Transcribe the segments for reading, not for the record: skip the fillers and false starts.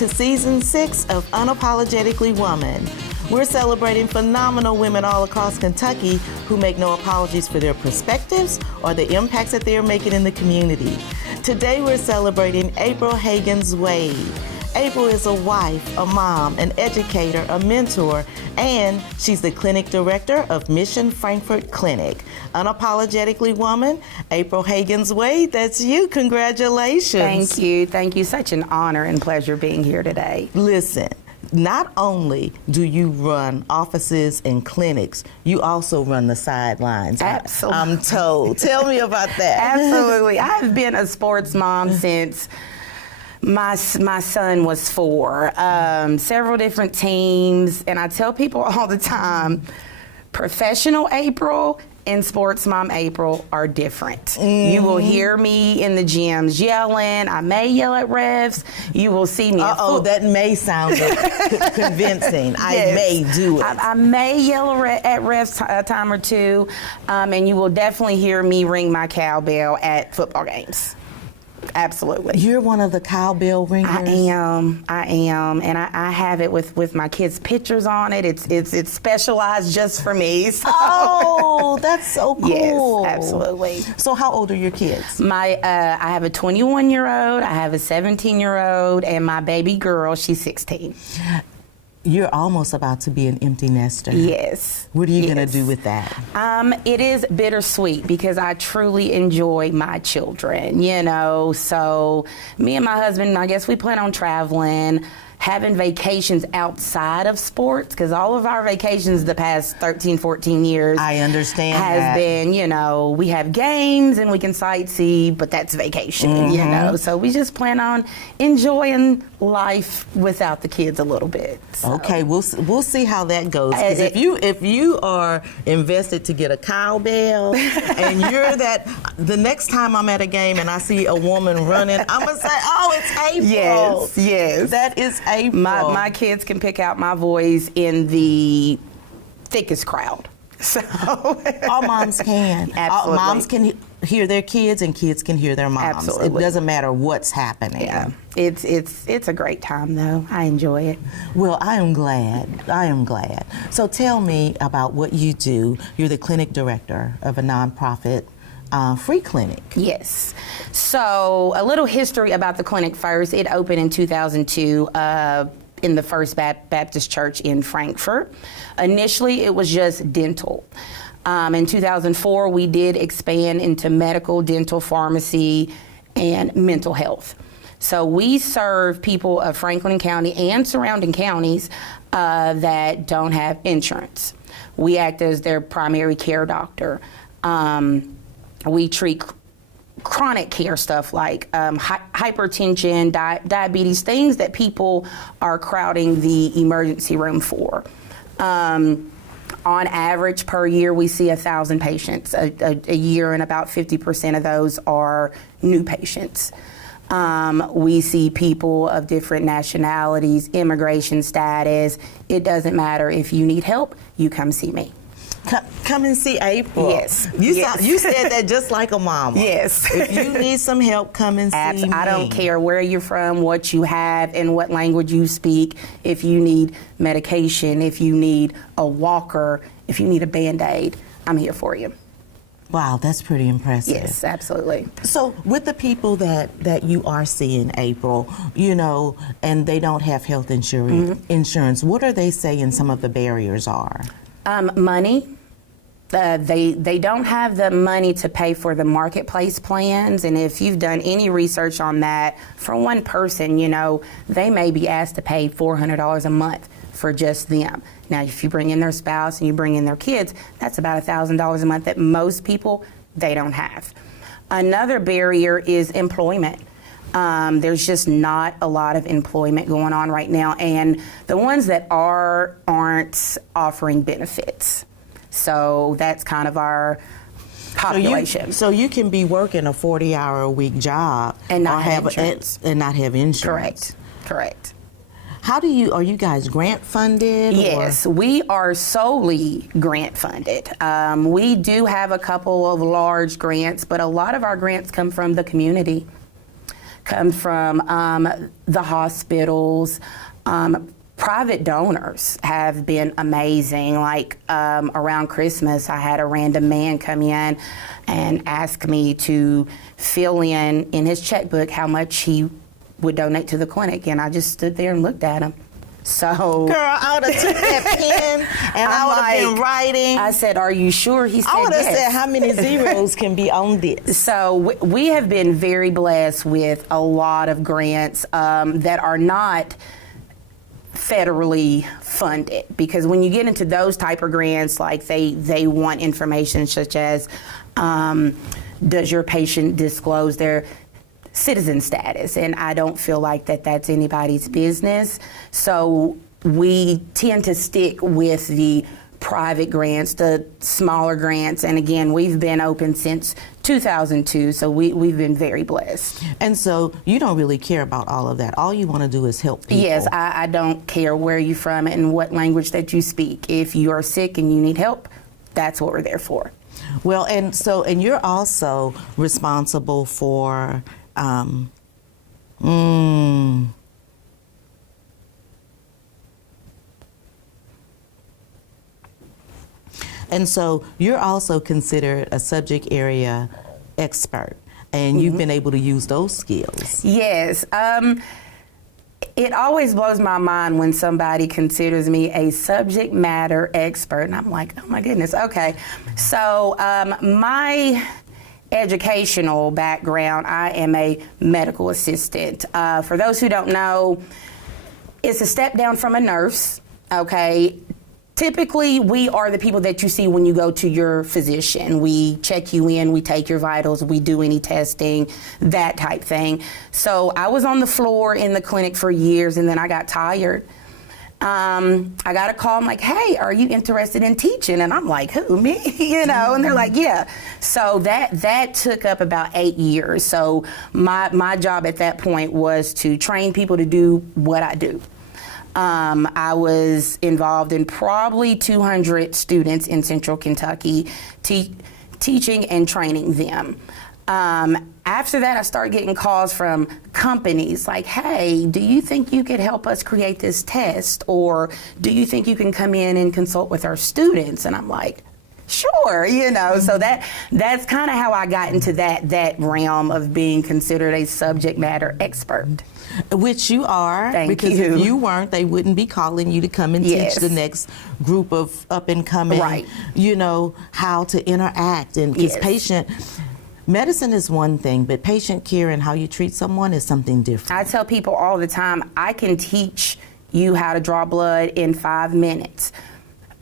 to Season 6 of Unapologetically Woman. We're celebrating phenomenal women all across Kentucky who make no apologies for their perspectives or the impacts that they are making in the community. Today we're celebrating April Hagans-Wade. April is a wife, a mom, an educator, a mentor, and she's the clinic director of Mission Frankfort Clinic. Unapologetically Woman, April Hagans-Wade, that's you. Congratulations. Thank you. Thank you. Such an honor and pleasure being here today. Listen, not only do you run offices and clinics, you also run the sidelines. Absolutely. I'm told. Tell me about that. Absolutely. I've been a sports mom since my son was 4. Several different teams, and I tell people all the time, professional April and sports mom April are different. Mm-hmm. You will hear me in the gyms yelling. I may yell at refs. You will see me. That may sound convincing. Yes. I may do it. I may yell at refs a time or two, and you will definitely hear me ring my cowbell at football games. Absolutely. You're one of the cowbell ringers? I am, and I have it with my kids' pictures on it. It's specialized just for me. So. Oh, that's so cool. Yes, absolutely. So how old are your kids? I have a 21-year-old, I have a 17-year-old, and my baby girl, she's 16. You're almost about to be an empty nester. Yes. What are you going to do with that? It is bittersweet because I truly enjoy my children, So me and my husband, I guess we plan on traveling, having vacations outside of sports, because all of our vacations the past 13, 14 years I understand has been, we have games and we can sightsee, but that's vacation, So we just plan on enjoying life without the kids a little bit. So. Okay, we'll see how that goes. Because if you are invested to get a cowbell and you're the next time I'm at a game and I see a woman running, I'm gonna say, oh, it's April. Yes. That is April. My kids can pick out my voice in the thickest crowd. So all moms can. Absolutely. All moms can hear their kids and kids can hear their moms. Absolutely. It doesn't matter what's happening. Yeah. It's a great time though. I enjoy it. Well, I am glad. So tell me about what you do. You're the clinic director of a nonprofit free clinic. Yes. So a little history about the clinic first. It opened in 2002 in the First Baptist Church in Frankfort. Initially, it was just dental. In 2004, we did expand into medical, dental, pharmacy, and mental health. So we serve people of Franklin County and surrounding counties that don't have insurance. We act as their primary care doctor. We treat chronic care stuff like hypertension, diabetes, things that people are crowding the emergency room for. On average per year, we see 1,000 patients a year, and about 50% of those are new patients. We see people of different nationalities, immigration status. It doesn't matter. If you need help, you come see me. Come and see April. Yes. You said that just like a mama. Yes. If you need some help, come and see me. I don't care where you're from, what you have, and what language you speak. If you need medication, if you need a walker, if you need a Band-Aid, I'm here for you. Wow, that's pretty impressive. Yes, absolutely. So with the people that you are seeing, April, and they don't have health insurance, what are they saying some of the barriers are? Money. They don't have the money to pay for the marketplace plans, and if you've done any research on that, for one person, they may be asked to pay $400 a month for just them. Now, if you bring in their spouse and you bring in their kids, that's about $1,000 a month that most people, they don't have. Another barrier is employment. There's just not a lot of employment going on right now, and the ones that aren't offering benefits. So that's kind of our population. So you can be working a 40-hour-a-week job and not have insurance. And not have insurance. Correct. Are you guys grant funded? Yes, we are solely grant funded. We do have a couple of large grants, but a lot of our grants come from the community. come from the hospitals. Private donors have been amazing. Like around Christmas, I had a random man come in and ask me to fill in his checkbook how much he would donate to the clinic, and I just stood there and looked at him. So, girl, I would have took that pen and I would have been writing. I said, "Are you sure?" He said, I would have yes. said, how many zeros can be on this? So we have been very blessed with a lot of grants that are not federally funded, because when you get into those type of grants, like they want information such as does your patient disclose their citizen status, and I don't feel like that's anybody's business. So we tend to stick with the private grants, the smaller grants, and again, we've been open since 2002, so we've been very blessed. And so you don't really care about all of that. All you want to do is help people. Yes, I don't care where you're from and what language that you speak. If you are sick and you need help, that's what we're there for. Well, and you're also responsible for and so you're also considered a subject area expert, and you've been able to use those skills. Yes. It always blows my mind when somebody considers me a subject matter expert, and I'm like, oh my goodness, okay. So my educational background, I am a medical assistant. For those who don't know, it's a step down from a nurse, okay? Typically, we are the people that you see when you go to your physician. We check you in, we take your vitals, we do any testing, that type thing. So I was on the floor in the clinic for years, and then I got tired. I got a call, I'm like, hey, are you interested in teaching? And I'm like, who, me? You know, and they're like, yeah. So that took up about 8 years. So my job at that point was to train people to do what I do. I was involved in probably 200 students in Central Kentucky, teaching and training them. After that, I started getting calls from companies like, hey, do you think you could help us create this test? Or do you think you can come in and consult with our students? And I'm like, sure, you know. So that's kind of how I got into that realm of being considered a subject matter expert. Which you are. Thank because you. if you weren't, they wouldn't be calling you to come and Yes. teach the next group of up and coming, Right. you know, how to interact. And because Yes. medicine is one thing, but patient care and how you treat someone is something different. I tell people all the time, I can teach you how to draw blood in 5 minutes,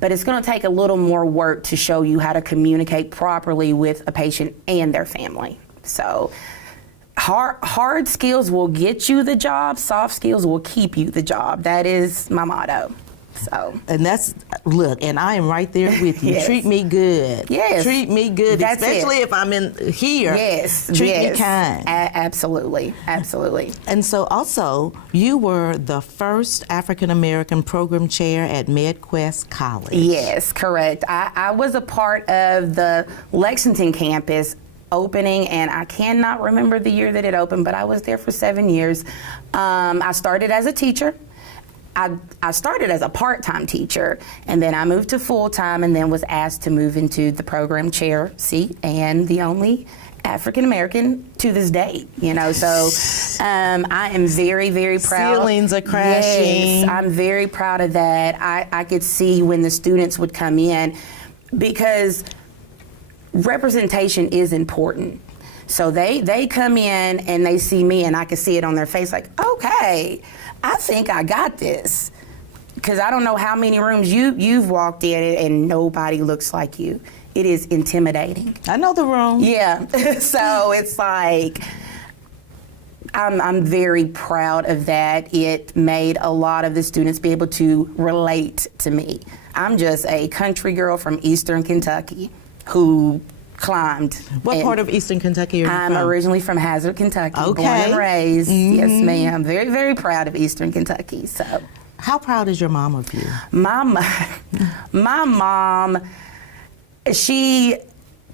but it's going to take a little more work to show you how to communicate properly with a patient and their family. So hard skills will get you the job, soft skills will keep you the job. That is my motto. So. And that's, look, and I am right there with you. Yes. Treat me good. Yes. Treat me good, That's especially it. if I'm in here. Yes. Treat yes. me kind. Absolutely. Absolutely. And so also, you were the first African-American program chair at MedQuest College. Yes, correct. I was a part of the Lexington campus opening, and I cannot remember the year that it opened, but I was there for 7 years. I started as a teacher. I started as a part-time teacher, and then I moved to full-time, and then was asked to move into the program chair seat, and the only African-American to this day, you know, so I am very, very proud. Ceilings are crashing. Yes, I'm very proud of that. I could see when the students would come in, because representation is important. So they come in and they see me, and I can see it on their face like, okay, I think I got this. Because I don't know how many rooms you've walked in and nobody looks like you. It is intimidating. I know the room. Yeah. So it's like, I'm very proud of that. It made a lot of the students be able to relate to me. I'm just a country girl from Eastern Kentucky who climbed. What part of Eastern Kentucky are you I'm from? originally from Hazard, Kentucky. Okay. Born and raised. Yes, ma'am. Very, very proud of Eastern Kentucky. So, How proud is your mom of you? my mom, she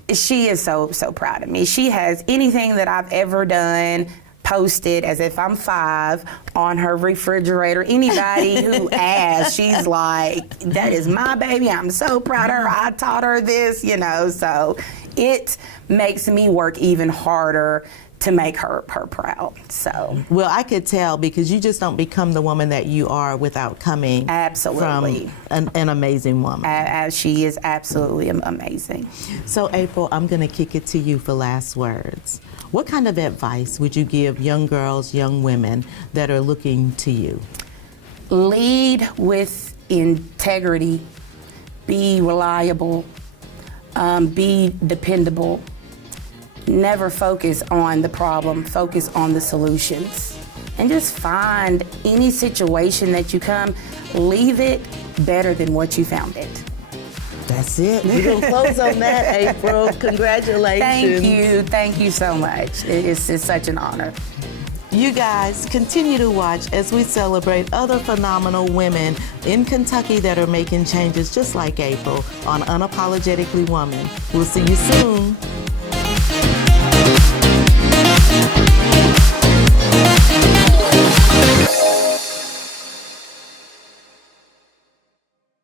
is so proud of me. She has anything that I've ever done posted as if I'm 5 on her refrigerator. Anybody who asks, she's like, that is my baby. I'm so proud of her. I taught her this, you know, so it makes me work even harder to make her proud. So, well, I could tell because you just don't become the woman that you are without coming absolutely from an amazing woman. As she is absolutely amazing. So, April, I'm going to kick it to you for last words. What kind of advice would you give young girls, young women that are looking to you? Lead with integrity, be reliable, be dependable. Never focus on the problem, focus on the solutions. And just find any situation that you come, leave it better than what you found it. That's it. We're going to close on that, April. Congratulations. Thank you so much. It's such an honor. You guys continue to watch as we celebrate other phenomenal women in Kentucky that are making changes just like April on Unapologetically Woman. We'll see you soon.